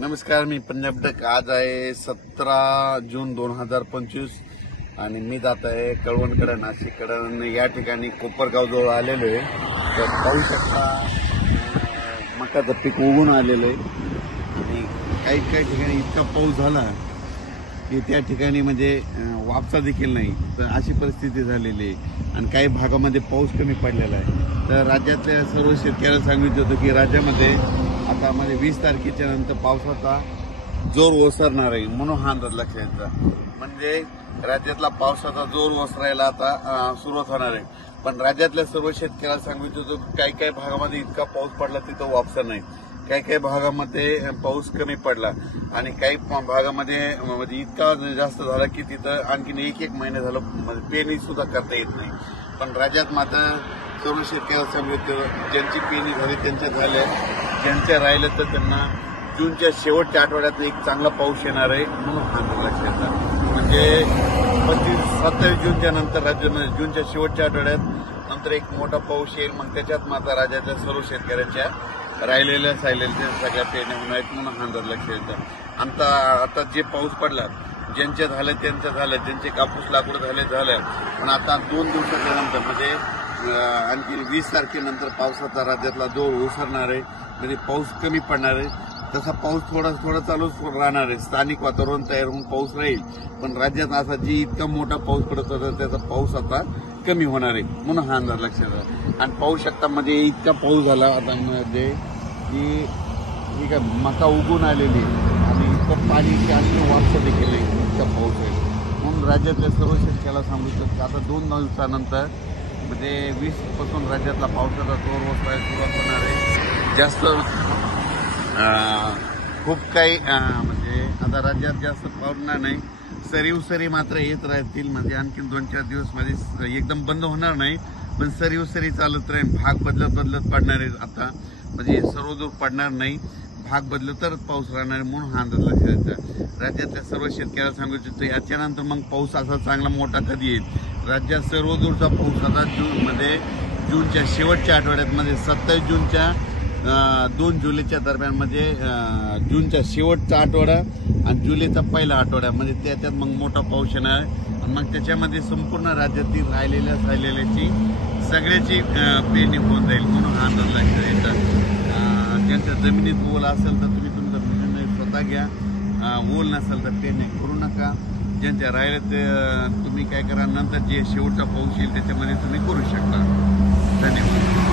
नमस्कार, मी पंजाब डक. आज आहे 17 जून 2025 आणि मी जात आहे कळवणकडे, नाशिककडे. आणि या ठिकाणी कोपरगाव जवळ आलेलो आहे. तर पाहू शकता मकाचं पीक उगून आलेलं आहे आणि काही काही ठिकाणी इतका पाऊस झाला की त्या ठिकाणी म्हणजे वापसा देखील नाही. तर अशी परिस्थिती झालेली आहे आणि काही भागामध्ये पाऊस कमी पडलेला आहे. तर राज्यातल्या सर्व शेतकऱ्यांना सांगितलं होतं की राज्यामध्ये आता म्हणजे 20 तारखेच्या नंतर पावसाचा जोर ओसरणार आहे, म्हणून हा अंदाज लक्षात यायचा. म्हणजे राज्यातला पावसाचा जोर ओसरायला आता सुरुवात होणार आहे. पण राज्यातल्या सर्व शेतकऱ्यांना सांगितलं होतं काही काही भागामध्ये इतका पाऊस पडला तिथं वापसा नाही, काही काही भागामध्ये पाऊस कमी पडला आणि काही भागामध्ये म्हणजे इतका जास्त झाला की तिथं आणखीन एक महिना झालं म्हणजे पेरणी सुद्धा करता येत नाही. पण राज्यात मात्र सर्व शेतकऱ्यांना सांगितलं ज्यांची पेरणी झाली त्यांच्या झाल्या, ज्यांच्या राहिलं तर त्यांना जूनच्या शेवटच्या आठवड्यात एक चांगला पाऊस येणार आहे, म्हणून हा लक्षात येतात. म्हणजे 27 जूनच्या नंतर राज्यामध्ये जूनच्या शेवटच्या आठवड्यात नंतर एक मोठा पाऊस येईल. मग त्याच्यात मात्र राज्यातल्या सर्व शेतकऱ्यांच्या राहिलेल्या सगळ्या पेरण्या होणार आहेत, म्हणून हा अंदाज लक्षात येतं. आता जे पाऊस पडला ज्यांच्या झालं त्यांचं झालं, ज्यांचे कापूस लाकूड झालं. पण आता 2 दिवसाच्या नंतर म्हणजे आणखी 20 तारखेनंतर पावसाचा राज्यातला जोर ओसरणार आहे. म्हणजे पाऊस कमी पडणार आहे. तसा पाऊस थोडा चालूच राहणार आहे. स्थानिक वातावरण तयार होऊन पाऊस राहील. पण राज्यात असा जी इतका मोठा पाऊस पडत होता त्याचा पाऊस आता कमी होणार आहे, म्हणून हा अंदाज लक्षात आहे. आणि पाहू शकता म्हणजे इतका पाऊस झाला आता म्हणजे की ठीक आहे मका उगून आलेली आणि इतकं पाणी आणखी वापसा देखील इतका पाऊस आहे. म्हणून राज्यातल्या सर्व शेतकऱ्याला सांगू शकतो आता 2 दिवसानंतर म्हणजे 20 पासून राज्यातला पावसाचा जोर ओसरायला सुरुवात होणार आहे. जास्त खूप काही म्हणजे आता राज्यात जास्त पडणार नाही. सरी मात्र येत राहतील. म्हणजे आणखी 2-4 दिवस मध्ये एकदम बंद होणार नाही, पण सरी चालत राहील. भाग बदलत पडणार आहे. आता म्हणजे सर्वदूर पडणार नाही, भाग बदलत तर पाऊस राहणार आहे, म्हणून हा अंदाज लक्षात येतो. राज्यातल्या सर्व शेतकऱ्याला सांगू इच्छितो याच्यानंतर मग पाऊस असा चांगला मोठा कधी येईल. राज्यात सर्वदूरचा पाऊस आता जूनच्या शेवटच्या आठवड्यात म्हणजे 27 जूनच्या 2 जुलैच्या दरम्यान म्हणजे जूनचा शेवटचा आठवडा आणि जुलैचा पहिला आठवडा म्हणजे त्याच्यात मग मोठा पाऊस येणार आहे. आणि मग त्याच्यामध्ये संपूर्ण राज्यातील राहिलेल्याची सगळ्याची पेरणी होऊन जाईल, म्हणून हा अंदाज लक्षात येतात. ज्यांच्या जमिनीत ओल असेल तर तुम्ही तुमचा निर्णय स्वतः घ्या. ओल नसेल तर पेरणी करू नका. ज्यांच्या राहिले ते तुम्ही काय करा, नंतर जे शेवटचा पाऊस येईल त्याच्यामध्ये तुम्ही करू शकता. धन्यवाद.